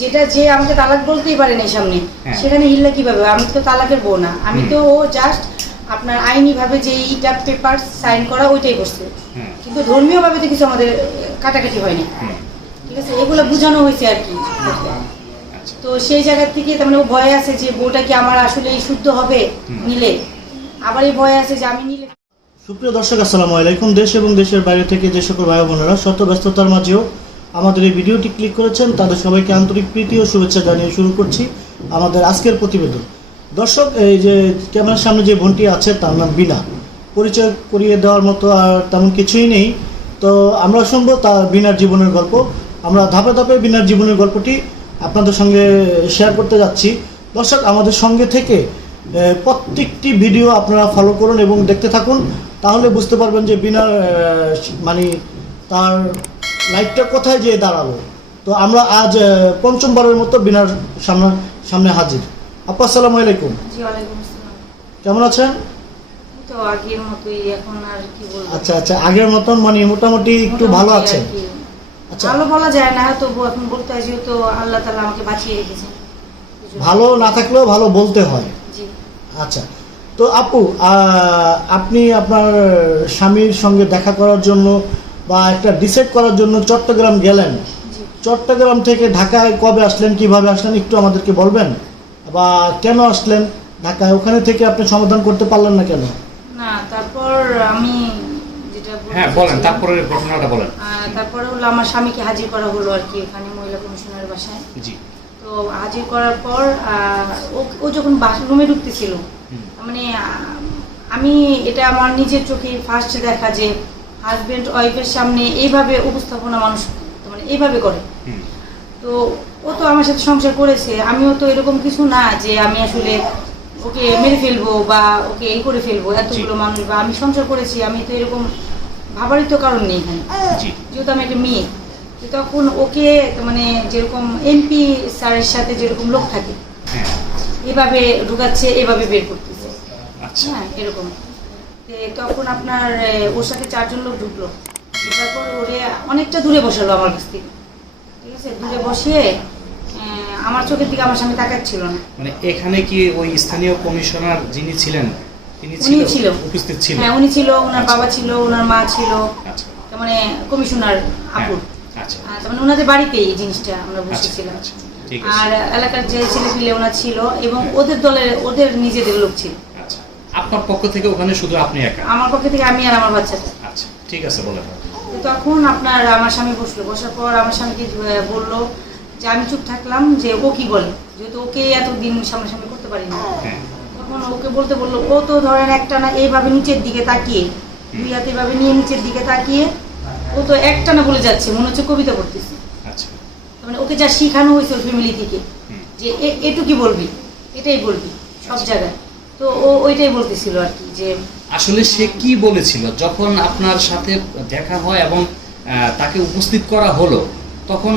যেটা যে আমাকে তালাক বলতেই পারে না সামনে হ্যাঁ। সেখানে হিল্লা কীভাবে? আমি তো তালাকের বউ না। আমি তো ও জাস্ট আপনার আইনি ভাবে যে ইটা পেপার সাইন করা ওইটাই করছে। কিন্তু ধর্মীয় ভাবে তো কিছু আমাদের কাটাকাটি হয়নি ঠিক আছে? এগুলো বোঝানো হয়েছে আর কি। আচ্ছা। তো সেই জায়গা থেকে তার মানে ও ভয় আছে যে বউটা কি আমার আসলে শুদ্ধ হবে নিলে? আবার এই ভয় আছে যে আমি নিলে সুপ্রিয় দর্শক আসসালামু আলাইকুম। দেশ এবং দেশের বাইরে থেকে যে সকল ভাই বোনেরা শত ব্যস্ততার মাঝেও আমাদের এই ভিডিওটি ক্লিক করেছেন, তাদের সবাইকে আন্তরিক প্রীতি ও শুভেচ্ছা জানিয়ে শুরু করছি আমাদের আজকের প্রতিবেদন। দর্শক, এই যে ক্যামেরার সামনে যে বোনটি আছে, তার নাম বিনা। পরিচয় করিয়ে দেওয়ার মতো আর তেমন কিছুই নেই। তো আমরা শুনব তার বিনার জীবনের গল্প। আমরা ধাপে ধাপে বিনার জীবনের গল্পটি আপনাদের সঙ্গে শেয়ার করতে যাচ্ছি। দর্শক, আমাদের সঙ্গে থেকে প্রত্যেকটি ভিডিও আপনারা ফলো করুন এবং দেখতে থাকুন। তাহলে বুঝতে পারবেন যে বিনার মানে তার লাইফটা কোথায় যেয়ে দাঁড়াল? তো আমরা আজ পঞ্চমবারের মতো বিনার সামনে সামনে হাজির। আপু আসসালামু আলাইকুম। কেমন আছেন? আচ্ছা আচ্ছা আগের মতন মানে মোটামুটি একটু ভালো আর আচ্ছা। ভালো বলা যায় না তবু এখন বলতে হয় যেহেতু আল্লাহ তালা আমাকে বাঁচিয়ে রেখেছেন। ভালো না থাকলেও ভালো বলতে হয়। আচ্ছা তো আপু আপনি আপনার স্বামীর সঙ্গে দেখা করার জন্য বা একটা ডিসাইড করার জন্য চট্টগ্রাম গেলেন। চট্টগ্রাম থেকে ঢাকায় কবে আসলেন কীভাবে আসলেন একটু আমাদেরকে বলবেন? বা কেন আসলেন ঢাকায়? ওখানে থেকে আপনি সমাধান করতে পারলেন না কেন? না তারপর আমি যেটা হ্যাঁ বলেন তারপরে ঘটনাটা বলেন। তারপরে হলো আমার স্বামীকে হাজির করা হলো আর কি ওখানে মহিলা কমিশনের বাসায়। জি। তো হাজির করার পর আহ, ও- যখন রুমে ঢুকতেছিল মানে আমি এটা আমার নিজের চোখে ফার্স্ট দেখা যে হাজবেন্ড ওয়াইফের সামনে এইভাবে উপস্থাপনা মানুষ মানে এইভাবে করে। তো ও তো আমার সাথে সংসার করেছে আমিও তো এরকম কিছু না যে আমি আসলে ওকে মেরে ফেলব বা ওকে এই করে ফেলব এতগুলো মানুষ বা আমি সংসার করেছি আমি তো এরকম ভাবারই তো কারণ নেই এখানে। যেহেতু আমি একটা মেয়ে তো তখন ওকে মানে যেরকম এমপি স্যারের সাথে যেরকম লোক থাকে হ্যাঁ। এভাবে ঢুকাচ্ছে এভাবে বের করতেছে। আচ্ছা। হ্যাঁ এরকম। তখন আপনার ওর সাথে চারজন লোক ঢুকলো। ঢুকার পর ওরে অনেকটা দূরে বসালো আমার কাছ থেকে। ঠিক আছে? দূরে বসিয়ে আমার চোখের দিকে আমার সামনে তাকাচ্ছিল না। মানে এখানে কি ওই স্থানীয় কমিশনার যিনি ছিলেন তিনি ছিল। উপস্থিত ছিলেন? হ্যাঁ উনি ছিল ওনার আচ্ছা। বাবা ছিল ওনার মা ছিল। আচ্ছা। তার মানে কমিশনার আপুর আহ, তার মানে ওনাদের বাড়িতেই এই জিনিসটা আমরা বসেছিলাম। আর এলাকার যে ছেলে পিলে ওনার ছিল এবং ওদের দলের ওদের নিজেদের লোক ছিল। আপনার পক্ষ থেকে ওখানে শুধু আপনি একা? আমার পক্ষে থেকে আমি আর আমার বাচ্চাটা আচ্ছা ঠিক আছে বলেন। তো তখন আপনার আমার স্বামী বসল। বসার পর আমার স্বামীকে বলল যে আমি চুপ থাকলাম যে ও কি বলে? যেহেতু ওকে এতদিন সামনাসামনি করতে পারি না হ্যাঁ। তখন ওকে বলতে বলল ও তো ধরেন একটা না এইভাবে নিচের দিকে তাকিয়ে দুই হাতে এভাবে নিয়ে নিচের দিকে তাকিয়ে ও তো একটা না বলে যাচ্ছে মনে হচ্ছে কবিতা পড়তেছে। আচ্ছা। মানে ওকে যা শেখানো হয়েছে ওর ফ্যামিলি থেকে যে এটুকি বলবি এটাই বলবি সব জায়গায়। তো ও ওইটাই বলতেছিল আর কি যে আসলে সে কি বলেছিল? যখন আপনার সাথে দেখা হয় এবং তাকে উপস্থিত করা হলো তখন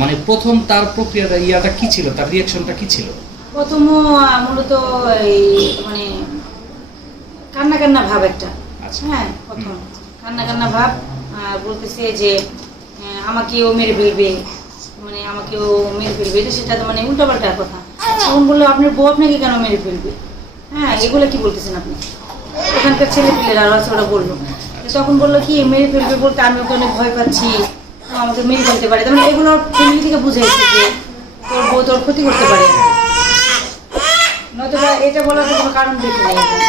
মানে প্রথম তার প্রক্রিয়াটা ইয়াটা কি ছিল? তার রিয়াকশনটা কি ছিল? প্রথম মূলত এই মানে কান্না কান্না ভাব একটা। আচ্ছা। হ্যাঁ প্রথম। কান্না কান্না ভাব বলতেছে যে আহ, আমাকেও মেরে ফেলবে। মানে আমাকেও মেরে ফেলবে। সেটা তো মানে উল্টাপাল্টা কথা। তখন বলল আপনার বউ আপনাকে কেন মেরে ফেলবে? হ্যাঁ এগুলো কি বলতেছেন আপনি? ওখানকার ছেলে পিলেরা আছে, ওরা বলল। তখন বলল কি, মেরে ফেলবে বলতে আমি অনেক ভয় পাচ্ছি। আমাকে মেরে ফেলতে পারে। তার মানে এগুলো ফ্যামিলি থেকে বুঝাইছে যে তোর বউ তোর ক্ষতি করতে পারে। নয়তো এটা বলার কোনো কারণ দেখি নাই এখানে।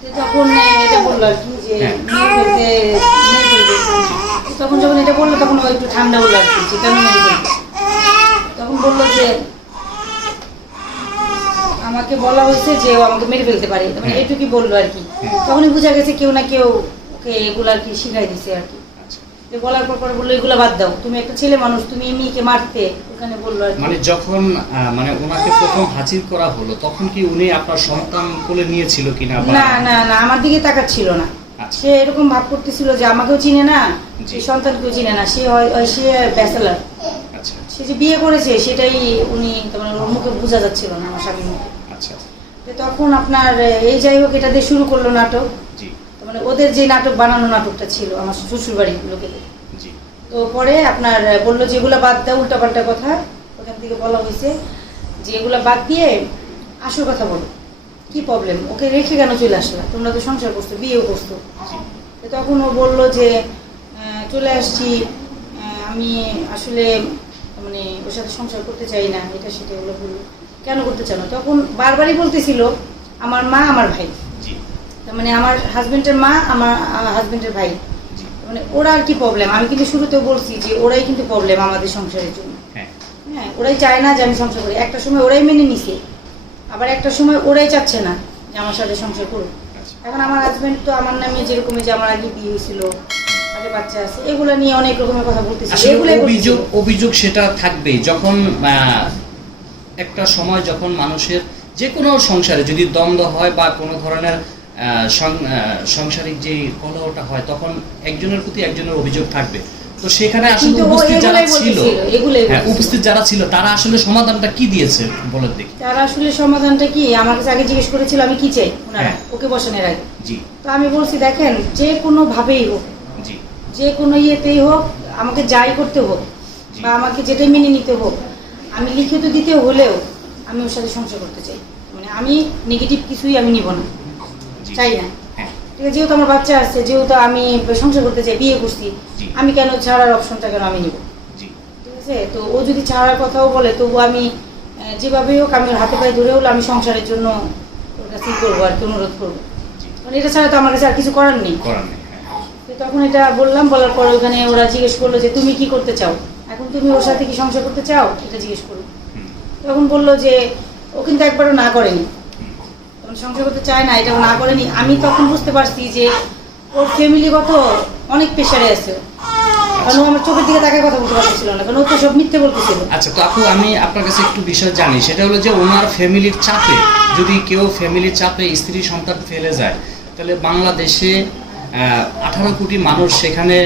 তো তখন এটা বলল আর কি যে হ্যাঁ। মেয়ে ফেলতে মেয়ে ফেলবে তো বলল তখন ও একটু ঠান্ডা হলো আর কি কেন তখন বলল যে আমাকে বলা হয়েছে যে ও আমাকে মেরে ফেলতে পারে মানে। এটুকুই বলল আর কি। তখনই বোঝা গেছে কেউ না কেউ ওকে এগুলো আর কি শিখাই দিছে আর কি বলার পর পরে বলল এগুলো বাদ দাও তুমি একটা ছেলে মানুষ তুমি এই মেয়েকে মারতে ওখানে বলল আর কি মানে যখন মানে ওনাকে প্রথম হাজির করা হলো তখন কি উনি আপনার সন্তান কোলে নিয়েছিল কিনা না না না আমার দিকে তাকাচ্ছিল না। সে এরকম ভাব করতেছিল যে আমাকেও চিনে না। সন্তানকেও চিনে না। সে সে ব্যাচেলার। আচ্ছা। সে যে বিয়ে করেছে সেটাই উনি তোমার ওর মুখে বোঝা যাচ্ছিল না আমার স্বামীর মুখে। আচ্ছা। তখন আপনার এই যাই হোক এটা দিয়ে শুরু করল নাটক। মানে ওদের যে নাটক বানানো নাটকটা ছিল আমার শ্বশুর বাড়ির লোকেদের তো পরে আপনার বলল যে এগুলো বাদ দাও উল্টাপাল্টা কথা। ওখান থেকে বলা হয়েছে যে এগুলো বাদ দিয়ে আসল কথা বলো। কি প্রবলেম ওকে রেখে কেন চলে আসলা? তোমরা তো সংসার করছ বিয়েও করছ। জি। তো তখন ও বলল যে চলে আসছি আমি আসলে মানে ওর সাথে সংসার করতে চাই না এটা সেটা ওগুলো বলল কেন করতে চাও না? তখন বারবারই বলতেছিল আমার মা আমার ভাই। তার মানে আমার হাজবেন্ডের মা আমার হাজবেন্ডের ভাই। মানে ওরা আর কি প্রবলেম আমি কিন্তু শুরুতেও বলছি যে ওরাই কিন্তু প্রবলেম আমাদের সংসারের জন্য। হ্যাঁ। হ্যাঁ ওরাই চায় না যে আমি সংসার করি। একটা সময় ওরাই মেনে নিছে। আবার একটা সময় ওরাই চাচ্ছে না যে আমার সাথে সংসার করুক। এখন আমার হাজবেন্ড তো আমার নামে যেরকম যে আমার আগে বিয়ে হয়েছিল আগে বাচ্চা আছে এগুলো নিয়ে অনেক রকমের কথা বলতেছিল আসলে অভিযোগ অভিযোগ সেটা থাকবেই যখন একটা সময় যখন মানুষের যে কোনো সংসারে যদি দ্বন্দ্ব হয় বা কোনো ধরনের সাংসারিক যে কলহটা হয় তখন একজনের প্রতি একজনের অভিযোগ থাকবে। তো সেখানে আসলে উপস্থিত যারা ছিল হ্যাঁ, উপস্থিত যারা ছিল তারা আসলে সমাধানটা কি দিয়েছে বলে দেখি। তারা আসলে সমাধানটা কি? আমার কাছে আগে জিজ্ঞেস করেছিল আমি কি চাই? ওনারা হ্যাঁ। ওকে বসানোর আগে। জি। তো আমি বলছি দেখেন যে কোনো ভাবেই হোক জি। যে কোনো ইয়েতেই হোক আমাকে যাই করতে হোক বা আমাকে যেটাই মেনে নিতে হোক আমি লিখিত দিতে হলেও আমি ওর সাথে সংসার করতে চাই। মানে আমি নেগেটিভ কিছুই আমি নিব না। চাই না। যেহেতু আমার বাচ্চা আছে যেহেতু আমি সংসার করতে চাই বিয়ে করছি আমি কেন ছাড়ার অপশনটা কেন আমি নিব? ঠিক আছে? তো ও যদি ছাড়ার কথাও বলে তবু আমি যেভাবেই হোক আমি হাতে পায়ে ধরে হলো আমি সংসারের জন্য ওর কাছে করব আর কি অনুরোধ করব। মানে এটা ছাড়া তো আমার কাছে আর কিছু করার নেই হ্যাঁ। তো তখন এটা বললাম বলার পরে ওখানে ওরা জিজ্ঞেস করল যে তুমি কি করতে চাও? এখন তুমি ওর সাথে কি সংসার করতে চাও? এটা জিজ্ঞেস করল। হুম, তখন বলল যে ও কিন্তু একবারও না করেনি। সংসার করতে চায় না এটা না করেনি আমি তখন বুঝতে পারছি যে ওর ফ্যামিলিগত অনেক প্রেশারে আছে। কারণ আমার চোখের দিকে তাকায় কথা বলতে পারতেছিল না, কারণ ও তো সব মিথ্যে বলতেছিল। আচ্ছা তো আমি আপনার কাছে একটু বিষয় জানি। সেটা হলো যে ওনার ফ্যামিলির চাপে যদি কেউ ফ্যামিলির চাপে স্ত্রী সন্তান ফেলে যায়, তাহলে বাংলাদেশে আঠারো কোটি মানুষ সেখানে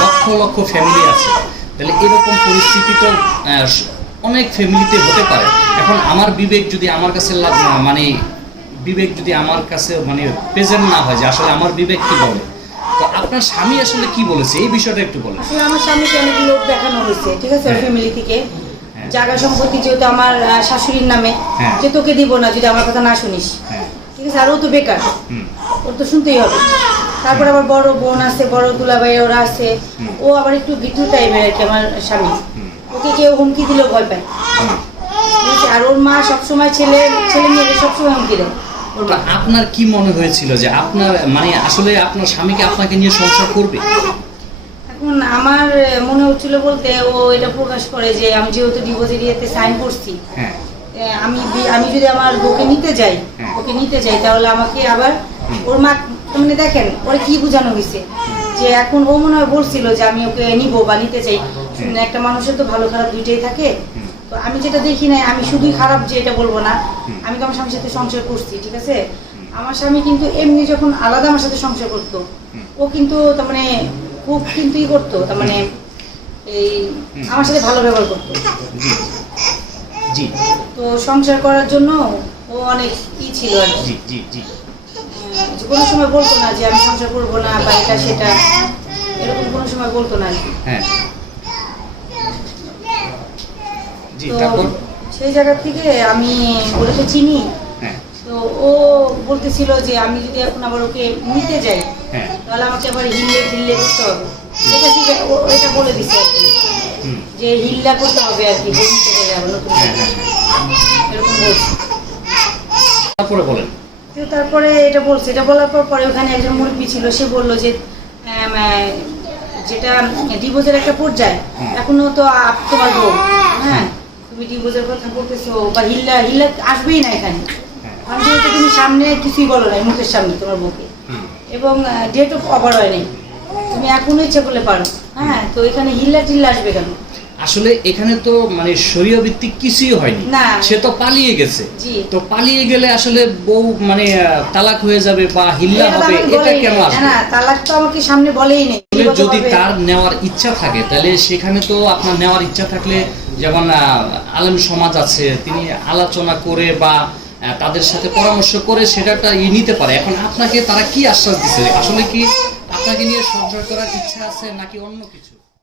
লক্ষ লক্ষ ফ্যামিলি আছে। তাহলে এরকম পরিস্থিতি তো অনেক ফ্যামিলিতে হতে পারে। এখন আমার বিবেক যদি আমার কাছে মানে বিবেক যদি আমার কাছে মানে প্রেজেন্ট না হয় যে আসলে আমার বিবেক কি বলে? তো আপনার স্বামী আসলে কি বলেছে? এই বিষয়টা একটু বলেন। আসলে আমার স্বামীকে অনেক লোক দেখানো হয়েছে ঠিক আছে। ফ্যামিলি থেকে। হ্যাঁ। জায়গা সম্পত্তি যেহেতু আমার শাশুড়ির নামে হ্যাঁ। যে তোকে দিব না যদি আমার কথা না শুনিস। হ্যাঁ। ঠিক আছে আর ও তো বেকার। ওর তো শুনতেই হবে। তারপর আবার বড় বোন আছে বড় দুলাভাই ওরা আছে। ও আবার একটু ভিতু টাইপের আর কি আমার স্বামী। ওকে কেউ হুমকি দিলেও ভয় পায়? আর ওর মা সবসময় ছেলে ছেলে মেয়েদের সবসময় হুমকি দেয়। আপনার কি মনে হয়েছিল যে আপনার মানে আসলে আপনার স্বামীকে আপনাকে নিয়ে সংসার করবে? এখন আমার মনে হচ্ছিল বলতে ও এটা প্রকাশ করে যে আমি যেহেতু ডিভোর্সের ইয়েতে সাইন করছি হ্যাঁ। আমি আমি যদি আমার বউকে নিতে যাই হ্যাঁ। ওকে নিতে যাই তাহলে আমাকে আবার ওর মা মানে দেখেন ওরা কি বোঝানো হয়েছে যে এখন ও মনে হয় বলছিল যে আমি ওকে নিবো বা নিতে চাই। একটা মানুষের তো ভালো খারাপ দুইটাই থাকে। তো আমি যেটা দেখি নাই আমি শুধুই খারাপ যে এটা বলব না। আমি তো আমার স্বামীর সাথে সংসার করছি ঠিক আছে? আমার স্বামী কিন্তু এমনি যখন আলাদা আমার সাথে সংসার করতো ও কিন্তু তার মানে খুব কিন্তু ই করতো তার মানে এই আমার সাথে ভালো ব্যবহার করতো। জি। তো সংসার করার জন্য ও অনেক ই ছিল আর কি। জি জি জি। যে কোনো সময় বলতো না যে আমি সংসার করব না বা এটা সেটা এরকম কোনো সময় বলতো না আর কি। হ্যাঁ জি তো সেই জায়গা থেকে আমি ওরা তো চিনি। হ্যাঁ। তো ও বলতেছিল যে আমি যদি এখন আবার ওকে নিতে যাই হ্যাঁ। তাহলে আমাকে আবার হিললে টিললে করতে হবে। এটা ঠিক ও এটা বলে দিছে আর কি। যে হিল্লা করতে হবে আর কি বই নিতে গেলে আবার নতুন হ্যাঁ। এরকম বলছে। তারপরে বলেন। তো তারপরে এটা বলছে এটা বলার পর পরে ওখানে একজন মুরব্বী ছিল সে বলল যে যেটা ডিভোর্সের একটা পর্যায়ে। এখনও তো তোমার বউ হ্যাঁ? তুমি ডিভোর্সের কথা বলতেছো বা হিল্লা হিল্লা আসবেই না এখানে। আমি যেহেতু তুমি সামনে কিছুই বলো না মুখের সামনে তোমার বুকে। এবং ডেট অফ অভার হয় নাই। তুমি এখনও ইচ্ছা করলে পারো। হ্যাঁ তো এখানে হিল্লা টিল্লা আসবে কেন? আসলে এখানে তো মানে শরীয় ভিত্তিক কিছুই হয়নি। সে তো পালিয়ে গেছে। তো পালিয়ে গেলে আসলে বউ মানে তালাক হয়ে যাবে বা হিল্লা হবে এটা কেন আসবে? তালাক তো আমাকে সামনে বলেই নেই। যদি তার নেওয়ার ইচ্ছা থাকে তাহলে সেখানে তো আপনার নেওয়ার ইচ্ছা থাকলে যেমন আলেম সমাজ আছে তিনি আলোচনা করে বা তাদের সাথে পরামর্শ করে সেটাটা ই নিতে পারে। এখন আপনাকে তারা কি আশ্বাস দিচ্ছে আসলে কি আপনাকে নিয়ে সংসার করার ইচ্ছা আছে নাকি অন্য কিছু?